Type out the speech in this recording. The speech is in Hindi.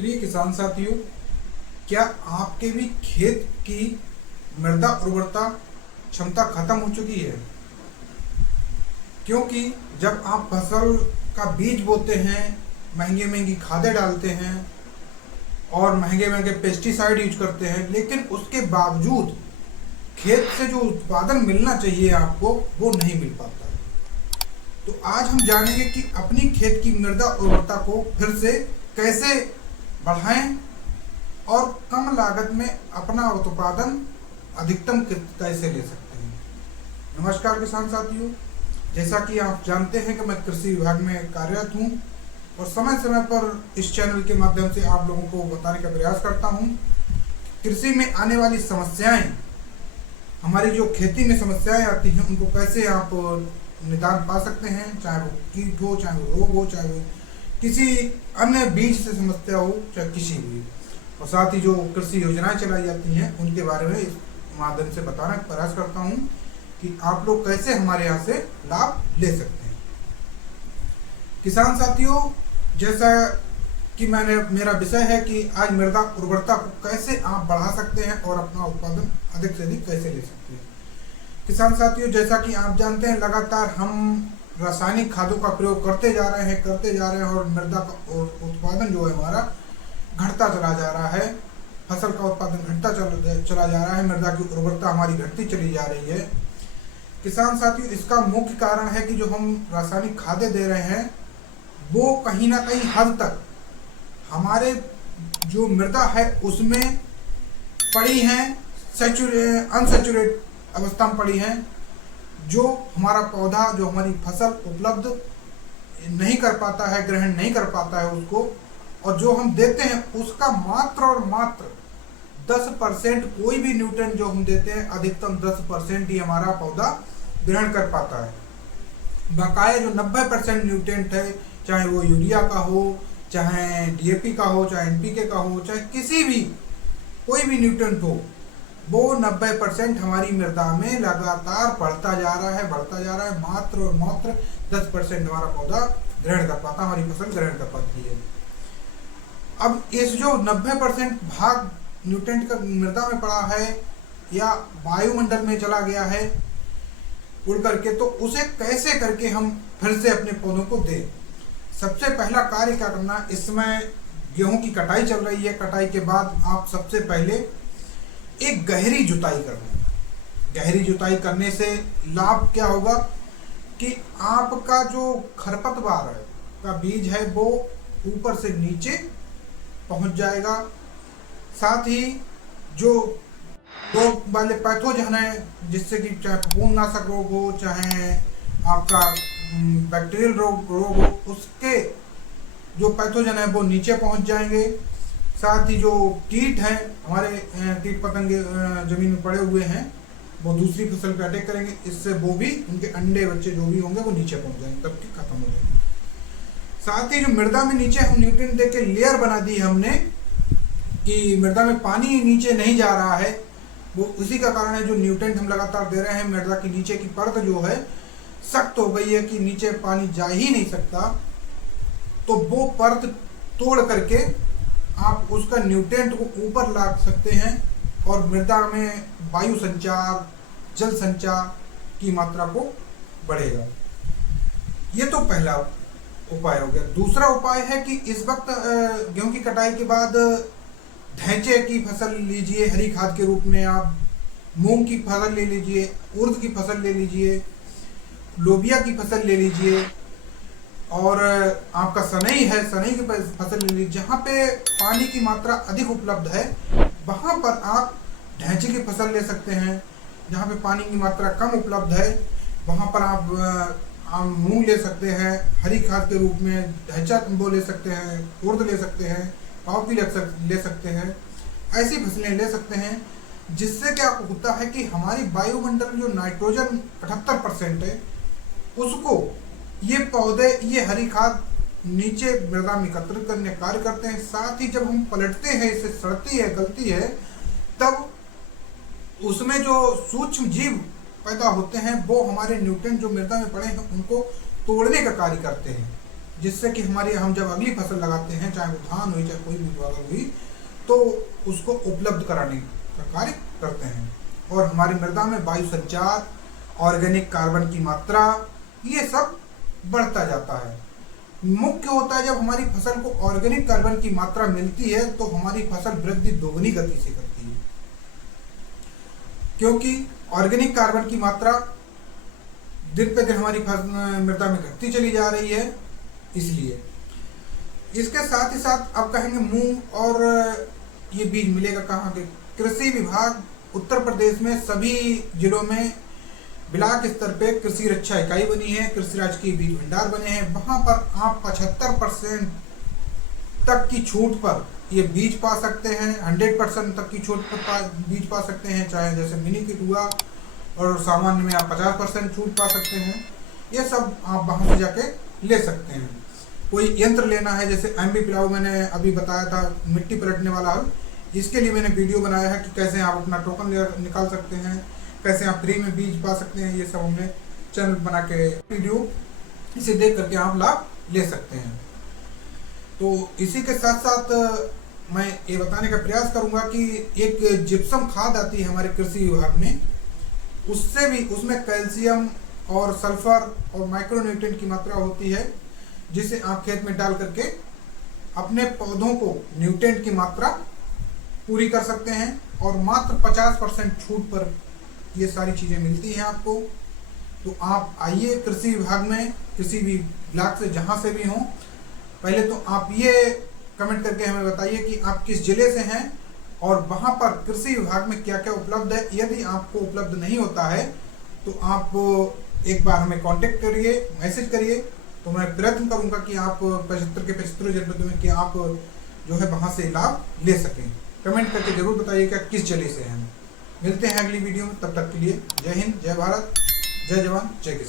प्रिय किसान साथियों, क्या आपके भी खेत की मृदा उर्वरता क्षमता खत्म हो चुकी है? क्योंकि जब आप फसल का बीज बोते हैं, महंगी महंगी खादें डालते हैं और महंगे महंगे पेस्टिसाइड यूज करते हैं, लेकिन उसके बावजूद खेत से जो उत्पादन मिलना चाहिए आपको, वो नहीं मिल पाता है। तो आज हम जानेंगे कि अपनी खेत की मृदा उर्वरता को फिर से कैसे बढ़ाएं और कम लागत में अपना उत्पादन अधिकतम कैसे ले सकते हैं। नमस्कार किसान साथियों, जैसा कि आप जानते हैं कि मैं कृषि विभाग में कार्यरत हूं और समय समय पर इस चैनल के माध्यम से आप लोगों को बताने का प्रयास करता हूं। कृषि में आने वाली समस्याएं, हमारी जो खेती में समस्याएं आती हैं, उनको कैसे आप निदान पा सकते हैं, चाहे वो कीट हो, चाहे वो रोग हो, चाहे वो किसी अन्य बीज से समस्या हो, चाहे किसी भी। और साथ ही जो कृषि योजनाएं चलाई जाती हैं, उनके बारे में इस माध्यम से बताने का प्रयास करता हूं कि आप लोग कैसे हमारे यहाँ से लाभ ले सकते हैं। किसान साथियों, जैसा कि मेरा विषय है कि आज मृदा उर्वरता को कैसे आप बढ़ा सकते हैं और अपना उत्पादन अधिक से अधिक कैसे ले सकते हैं। किसान साथियों, जैसा कि आप जानते हैं, लगातार हम रासायनिक खादों का प्रयोग करते जा रहे हैं और मृदा का उत्पादन जो है हमारा घटता चला जा रहा है। फसल का उत्पादन घटता चला जा रहा है, मृदा की उर्वरता हमारी घटती चली जा रही है। किसान साथियों, इसका मुख्य कारण है कि जो हम रासायनिक खादें दे रहे हैं, वो कहीं ना कहीं हद तक हमारे जो मृदा है उसमें पड़ी हैं, अनसेचुरेट अवस्था में पड़ी हैं, जो हमारा पौधा, जो हमारी फसल उपलब्ध नहीं कर पाता है, ग्रहण नहीं कर पाता है उसको, और जो हम देते हैं उसका मात्र और मात्र 10%, कोई भी न्यूट्रिएंट जो हम देते हैं अधिकतम 10% ही हमारा पौधा ग्रहण कर पाता है। बकाया जो 90% न्यूट्रिएंट है, चाहे वो यूरिया का हो, चाहे डीएपी का हो, चाहे एनपीके का हो, चाहे किसी भी कोई भी न्यूट्रिएंट हो, वो 90% हमारी मृदा में लगातार बढ़ता जा रहा है। मात्र और मात्र 10% हमारा पौधा ग्रहण कर पाता, हमारी फसल ग्रहण कर पाती है। अब इस जो 90% भाग न्यूट्रिएंट का मृदा में पड़ा है या वायुमंडल में चला गया है उड़ करके, तो उसे कैसे करके हम फिर से अपने पौधों को दें। सबसे पहला कार्य क्या करना, इसमें गेहूं की कटाई चल रही है, कटाई के बाद आप सबसे पहले एक गहरी जुताई करना। गहरी जुताई करने से लाभ क्या होगा कि आपका जो खरपतवार है का बीज है वो ऊपर से नीचे पहुंच जाएगा। साथ ही जो रोग वाले पैथोजन है, जिससे कि चाहे फफूंदनाशक रोग हो, चाहे आपका बैक्टीरियल रोग हो, उसके जो पैथोजन है वो नीचे पहुंच जाएंगे। साथ ही जो कीट हैं, हमारे कीट पतंगे जमीन में पड़े हुए हैं, वो दूसरी फसल पे अटैक करेंगे, इससे वो भी, उनके अंडे बच्चे जो भी होंगे वो नीचे पहुंच जाएंगे, तब तक खत्म हो जाएंगे। साथ ही जो मृदा में नीचे हम न्यूट्रिएंट दे के लेयर बना दी हमने कि मृदा में पानी नीचे नहीं जा रहा है, वो उसी का कारण है। जो न्यूट्रिएंट हम लगातार दे रहे हैं, मृदा की नीचे की परत जो है सख्त हो गई है कि नीचे पानी जा ही नहीं सकता, तो वो परत तोड़ करके आप उसका न्यूट्रिएंट को ऊपर ला सकते हैं और मृदा में वायु संचार, जल संचार की मात्रा को बढ़ेगा। ये तो पहला उपाय हो गया। दूसरा उपाय है कि इस वक्त गेहूं की कटाई के बाद ढैंचे की फसल लीजिए, हरी खाद के रूप में आप मूंग की फसल ले लीजिए, उर्द की फसल ले लीजिए, लोबिया की फसल ले लीजिए, और आपका सनई है, सनई की फसल ले लीजिए। जहाँ पे पानी की मात्रा अधिक उपलब्ध है वहाँ पर आप ढैंचे की फसल ले सकते हैं। जहाँ पे पानी की मात्रा कम उपलब्ध है वहाँ पर आप मूंग ले सकते हैं, हरी खाद के रूप में ढैंचा वो ले सकते हैं, उर्द ले सकते हैं, पावती ले सकते हैं। ऐसी फसलें ले सकते हैं, जिससे क्या होता है कि हमारी वायुमंडल जो नाइट्रोजन 78% है, उसको ये पौधे, ये हरी खाद नीचे मृदा में एकत्रित करने कार्य करते हैं। साथ ही जब हम पलटते हैं, इसे सड़ती है, गलती है, तब उसमें जो सूक्ष्म जीव पैदा होते हैं वो हमारे न्यूट्रिएंट जो मृदा में पड़े हैं उनको तोड़ने का कार्य करते हैं। जिससे कि हम जब अगली फसल लगाते हैं, चाहे वो धान हुई चाहे कोई भी फसल हुई, तो उसको उपलब्ध कराने का कार्य करते हैं। और हमारी मृदा में वायु संचार, ऑर्गेनिक कार्बन की मात्रा, ये सब बढ़ता जाता है। मुख्य होता है जब हमारी फसल को ऑर्गेनिक कार्बन की मात्रा मिलती है तो हमारी फसल वृद्धि दोगुनी गति से करती है, क्योंकि ऑर्गेनिक कार्बन की मात्रा दिन पे दिन हमारी मृदा में घटती चली जा रही है। इसलिए इसके साथ ही साथ अब कहेंगे मूंग और ये बीज मिलेगा कहाँ के? कृषि विभाग उत्तर प्रदेश में सभी जिलों में ब्लॉक स्तर पे कृषि रक्षा इकाई बनी है, कृषि राजकीय बीज भंडार बने हैं। वहां पर आप 75% तक की छूट पर ये बीज पा सकते हैं, 100% तक की छूट पर बीज पा सकते हैं, चाहे जैसे मिनी किट हुआ, और सामान्य में आप 50% छूट पा सकते हैं। ये सब आप वहां से जाके ले सकते हैं। कोई यंत्र लेना है, जैसे एमबी प्लाऊ मैंने अभी बताया था, मिट्टी पलटने वाला हल, इसके लिए मैंने वीडियो बनाया है कि कैसे आप अपना टोकन निकाल सकते हैं, कैसे आप फ्री में बीज पा सकते हैं। ये सब हमने चैनल बना के वीडियो, इसे देख करके आप लाभ ले सकते हैं। तो इसी के साथ साथ मैं ये बताने का प्रयास करूंगा कि एक जिप्सम खाद आती है हमारे कृषि विभाग में, उससे भी उसमें कैल्शियम और सल्फर और माइक्रोन्यूट्रिएंट की मात्रा होती है, जिसे आप खेत में डाल करके अपने पौधों को न्यूट्रिएंट की मात्रा पूरी कर सकते हैं। और मात्र 50% छूट पर ये सारी चीज़ें मिलती हैं आपको। तो आप आइए कृषि विभाग में, किसी भी ब्लॉक से जहाँ से भी हों, पहले तो आप ये कमेंट करके हमें बताइए कि आप किस जिले से हैं और वहाँ पर कृषि विभाग में क्या क्या उपलब्ध है। यदि आपको उपलब्ध नहीं होता है तो आप एक बार हमें कांटेक्ट करिए, मैसेज करिए, तो मैं प्रयत्न करूँगा कि आप 75 के 75 जनपदों में कि आप जो है वहाँ से लाभ ले सकें। कमेंट करके जरूर बताइएगा किस जिले से हैं। मिलते हैं अगली वीडियो में, तब तक के लिए जय हिंद, जय भारत, जय जवान, जय किसान।